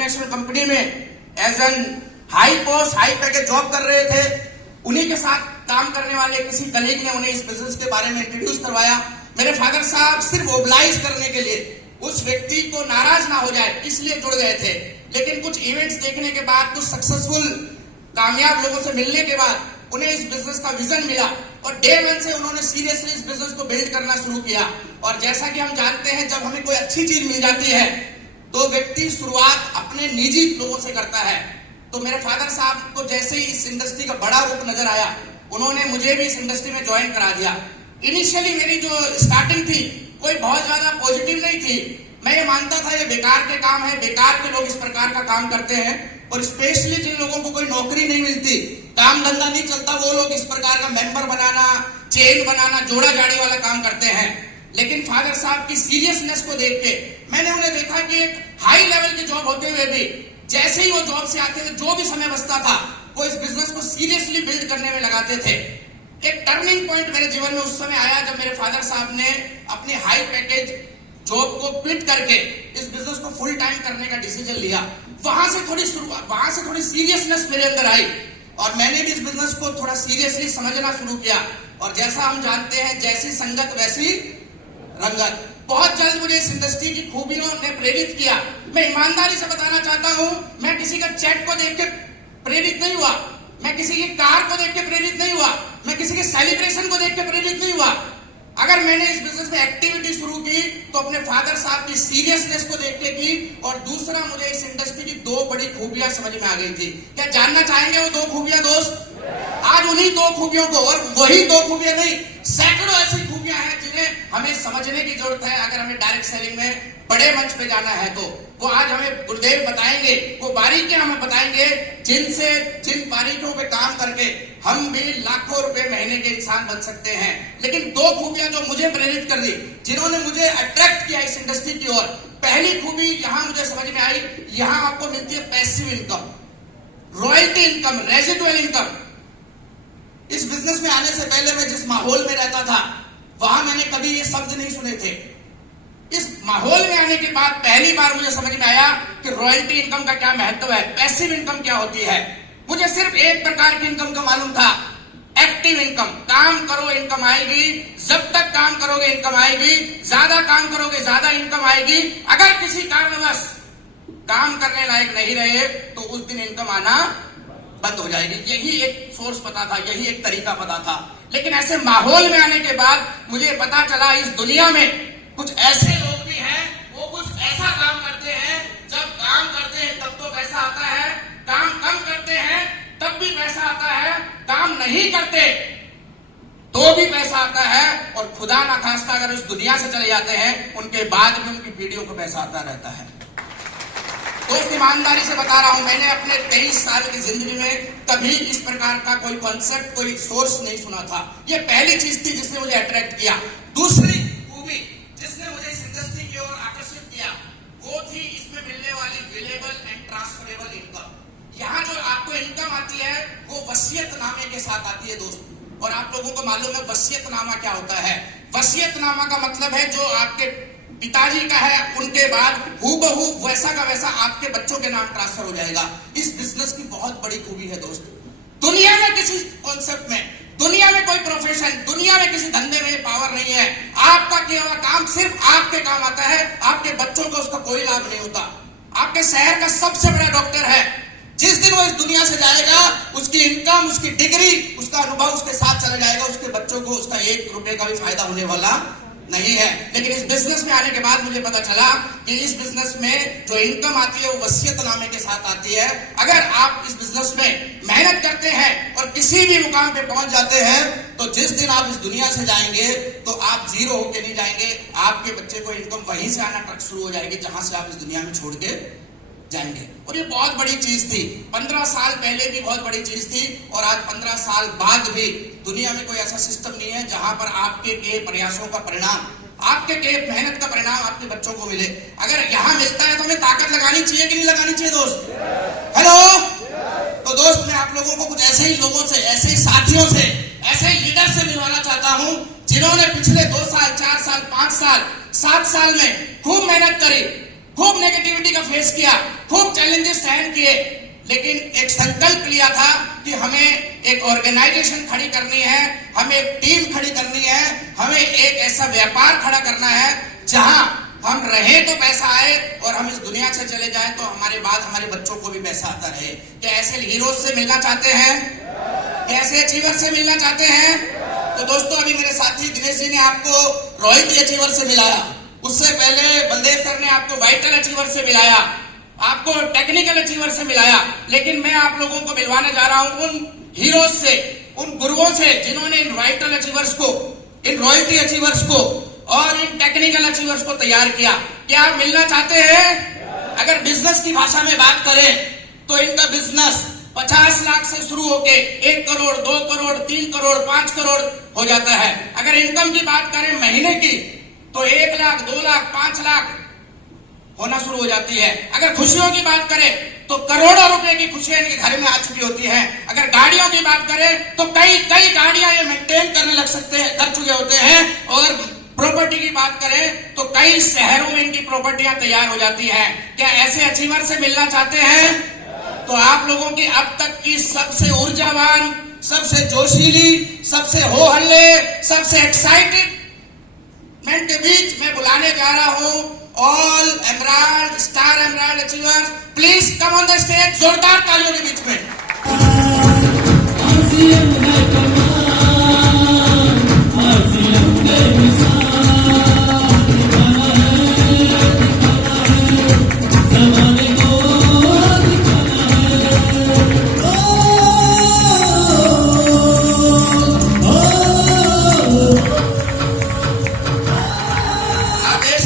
Multinational company में as an high post high package job कर रहे थे। उन्हीं के साथ काम करने वाले किसी कलीग ने उन्हें इस बिजनेस के बारे में इंट्रोड्यूस करवाया। मेरे फादर साहब सिर्फ ओबलाइज करने के लिए, उस व्यक्ति को नाराज ना हो जाए इसलिए जुड़ गए थे। लेकिन कुछ इवेंट्स देखने के बाद, कुछ सक्सेसफुल कामयाब लोगों से मिलने के बाद उन्हें इस बिजनेस का विजन मिला और डे वन से उन्होंने सीरियसली इस बिजनेस को बिल्ड करना शुरू किया। और जैसा कि हम जानते हैं, जब हमें कोई अच्छी चीज मिल जाती है तो व्यक्ति शुरुआत अपने निजी लोगों से करता है। तो मेरे फादर साहब को जैसे ही इस इंडस्ट्री का बड़ा रूप नजर आया, उन्होंने मुझे भी इस इंडस्ट्री में ज्वाइन करा दिया। इनिशियली मेरी जो स्टार्टिंग थी कोई बहुत ज्यादा पॉजिटिव नहीं थी। मैं ये मानता था ये बेकार के काम है, बेकार के लोग इस प्रकार का काम करते हैं, और स्पेशली जिन लोगों को कोई नौकरी नहीं मिलती, काम धंधा नहीं चलता, वो लोग इस प्रकार का मेंबर बनाना, चेन बनाना, जोड़ा जाड़ी वाला काम करते हैं। लेकिन फादर साहब की सीरियसनेस को देख के मैंने उन्हें देखा कि एक हाई लेवल की जॉब होते हुए भी जैसे ही वो जॉब से आते थे, जो भी समय बचता था वो इस बिजनेस को सीरियसली बिल्ड करने में लगाते थे। एक टर्निंग पॉइंट मेरे जीवन में उस समय आया जब मेरे फादर साहब ने अपनी हाई पैकेज जॉब को क्विट करके इस बिजनेस को फुल टाइम करने का डिसीजन लिया। वहां से थोड़ी सीरियसनेस मेरे अंदर आई और मैंने भी इस बिजनेस को थोड़ा सीरियसली समझना शुरू किया। और जैसा हम जानते हैं, जैसी संगत वैसी रंगत। बहुत जल्द मुझे इस इंडस्ट्री की खूबियों ने प्रेरित किया। मैं ईमानदारी से बताना चाहता हूं, मैं किसी का चेक को देख के प्रेरित नहीं हुआ, मैं किसी की कार को देख के प्रेरित नहीं हुआ, मैं किसी के सेलिब्रेशन को देख के प्रेरित नहीं हुआ। अगर मैंने इस बिजनेस में एक्टिविटी शुरू की तो अपने फादर साहब की सीरियसनेस को देख के की। और दूसरा, मुझे इस इंडस्ट्री की दो बड़ी खूबियां समझ में आ गई थी। क्या जानना चाहेंगे वो दो खूबियां दोस्त? आज उन्हीं दो खूबियों को, और वही दो खूबियां नहीं, सैकड़ों ऐसी खूबियां हैं जिन्हें हमें समझने की जरूरत है अगर हमें डायरेक्ट सेलिंग में बड़े मंच पे जाना है। तो वो आज हमें गुरुदेव बताएंगे, वो बारीकियां हमें बताएंगे जिन बारीकियों पे काम करके हम भी लाखों रुपए महीने के इंसान बन सकते हैं। लेकिन दो खूबियां जो मुझे प्रेरित कर दी, जिन्होंने मुझे अट्रैक्ट किया इस इंडस्ट्री की ओर। पहली खूबी यहां मुझे समझ में आई, यहां आपको मिलती है passive income, royalty income, residual income. इस बिजनेस में आने से पहले मैं जिस माहौल में रहता था वहां मैंने कभी ये शब्द नहीं सुने थे। इस माहौल में आने के बाद पहली बार मुझे समझ में आया कि रॉयल्टी इनकम का क्या महत्व है, पैसिव इनकम क्या होती है। मुझे सिर्फ एक प्रकार की इनकम का मालूम था, एक्टिव इनकम। काम करो इनकम आएगी, जब तक काम करोगे इनकम आएगी, ज्यादा काम करोगे ज्यादा इनकम आएगी। अगर किसी कारणवश काम करने लायक नहीं रहे तो उस दिन इनकम आना बंद हो जाएगी। यही एक सोर्स पता था, यही एक तरीका पता था। लेकिन ऐसे माहौल में आने के बाद मुझे पता चला इस दुनिया में कुछ ऐसे लोग भी हैं, वो कुछ ऐसा काम करते हैं, जब काम करते हैं तब तो पैसा आता है, काम कम करते हैं तब भी पैसा आता है, काम नहीं करते तो भी पैसा आता है, और खुदा ना खास्ता अगर उस दुनिया से चले जाते हैं उनके बाद भी उनकी पीढ़ियों को पैसा आता रहता है। दोस्त, ईमानदारी से बता रहा हूं, मैंने अपने 23 साल की जिंदगी में कभी इस प्रकार का कोई कॉन्सेप्ट, कोई सोर्स नहीं सुना था। ये पहली चीज थी जिसने मुझे अट्रैक्ट किया। दूसरी खूबी जिसने मुझे इस इंडस्ट्री की ओर आकर्षित किया वो थी इसमें मिलने वाली वेलेबल एंड ट्रांसफरेबल इनकम। यहाँ जो आपको इनकम आती है वो वसीयतनामे के साथ आती है दोस्त। और आप लोगों को मालूम है वसीयतनामा क्या होता है। वसीयतनामा का मतलब है जो आपके पिताजी का है उनके बाद हूबहू वैसा का वैसा आपके बच्चों के नाम ट्रांसफर हो जाएगा। इस बिजनेस की बहुत बड़ी खूबी है दोस्त। दुनिया में किसी कॉन्सेप्ट में, दुनिया में कोई प्रोफेशन, दुनिया में किसी धंधे में पावर नहीं है। आपका किया हुआ काम सिर्फ आपके काम आता है, आपके बच्चों को उसका कोई लाभ नहीं होता। आपके शहर का सबसे बड़ा डॉक्टर है, जिस दिन वो इस दुनिया से जाएगा उसकी इनकम, उसकी डिग्री, उसका अनुभव उसके साथ चला जाएगा, उसके बच्चों को उसका 1 रुपए का भी फायदा होने वाला नहीं है। लेकिन इस बिजनेस में आने के बाद मुझे पता चला कि इस बिजनेस में जो इनकम आती है वो वसीयतनामे के साथ आती है। अगर आप इस बिजनेस में मेहनत करते हैं और किसी भी मुकाम पे पहुंच जाते हैं तो जिस दिन आप इस दुनिया से जाएंगे तो आप जीरो होके नहीं जाएंगे, आपके बच्चे को इनकम वहीं से आना शुरू हो जाएगी जहां से आप इस दुनिया में छोड़ के जाएंगे। और ये बहुत बड़ी चीज थी। 15 साल पहले भी बहुत बड़ी चीज थी और आज 15 साल बाद भी दुनिया में कोई ऐसा सिस्टम नहीं है जहां पर आपके के प्रयासों का परिणाम, आपके के मेहनत का परिणाम आपके बच्चों को मिले। अगर यहां मिलता है तो हमें ताकत लगानी चाहिए कि नहीं लगानी चाहिए दोस्त? हेलो। तो दोस्त, मैं आप लोगों को कुछ ऐसे ही लोगों से, ऐसे ही साथियों से, ऐसे ही लीडर से मिलवाना चाहता हूं जिन्होंने पिछले 2 साल, 4 साल, 5 साल, 7 साल में खूब मेहनत करी, खूब नेगेटिविटी का फेस किया, खूब चैलेंजेस सहन किए, लेकिन एक संकल्प लिया था कि हमें एक ऑर्गेनाइजेशन खड़ी करनी है, हमें एक टीम खड़ी करनी है, हमें एक ऐसा व्यापार खड़ा करना है जहां हम रहे तो पैसा आए और हम इस दुनिया से चले जाएं तो हमारे बाद हमारे बच्चों को भी पैसा आता रहे। क्या ऐसे हीरोज से मिलना चाहते हैं? क्या ऐसे अचीवर से मिलना चाहते हैं? तो दोस्तों, अभी मेरे साथी दिनेश जी ने आपको रॉयल्टी अचीवर से मिलाया, उससे पहले बलदेव सर ने आपको वाइटल अचीवर से मिलाया, आपको टेक्निकल अचीवर से मिलाया, लेकिन मैं आप लोगों को मिलवाने जा रहा हूं उन हीरोज से, उन गुरुओं से जिन्होंने इन वाइटल अचीवर्स को, इन रॉयल्टी अचीवर्स को और इन टेक्निकल अचीवर्स को तैयार किया। क्या आप मिलना चाहते हैं? अगर बिजनेस की भाषा में बात करें तो इनका बिजनेस 50 लाख से शुरू होके 1 करोड़, 2 करोड़, 3 करोड़, 5 करोड़ हो जाता है। अगर इनकम की बात करें महीने की तो 1 लाख, 2 लाख, 5 लाख होना शुरू हो जाती है। अगर खुशियों की बात करें तो करोड़ों रुपए की खुशियां इनके घर में आ चुकी होती हैं। अगर गाड़ियों की बात करें तो कई गाड़ियां ये मेंटेन करने लग सकते हैं, कर चुके होते हैं। और प्रॉपर्टी की बात करें तो कई शहरों में इनकी प्रॉपर्टियां तैयार हो जाती हैं। क्या ऐसे अचीवर से मिलना चाहते हैं? तो आप लोगों की अब तक की सबसे ऊर्जावान, सबसे जोशीली, सबसे हो हल्ले, सबसे एक्साइटेड के बीच मैं बुलाने जा रहा हूं all emerald, star emerald achievers. Please come on the stage, जोरदार तालियों के बीच में।